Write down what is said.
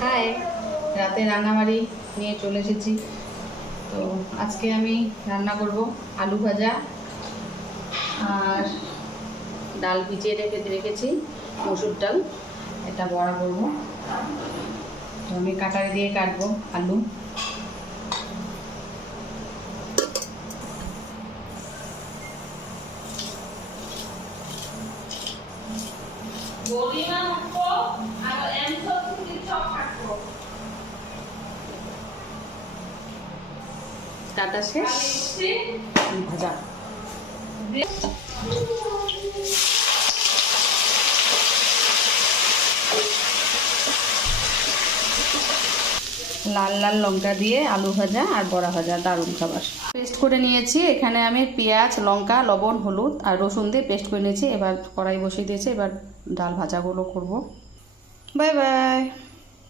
High, রাতে রান্নাবাড়ি নিয়ে চলে এসেছি। তো আজকে আমি রান্না করব আলু ভাজা আর ডাল ভিজিয়ে রেখেছি, মসুর ডাল। এটা বড়া করব। তো আমি কাটারি দিয়ে কাটবো আলু। কাটা শেষ, ভাজা। লাল লাল লঙ্কা দিয়ে আলু ভাজা আর বড়া ভাজা, দারুণ খাবার। পেস্ট করে নিয়েছি। এখানে আমি পেঁয়াজ, লঙ্কা, লবণ, হলুদ আর রসুন দিয়ে পেস্ট করে নিয়েছি। এবার কড়াই বসিয়ে দিয়েছি। এবার ডাল ভাজাগুলো করব। Bye bye.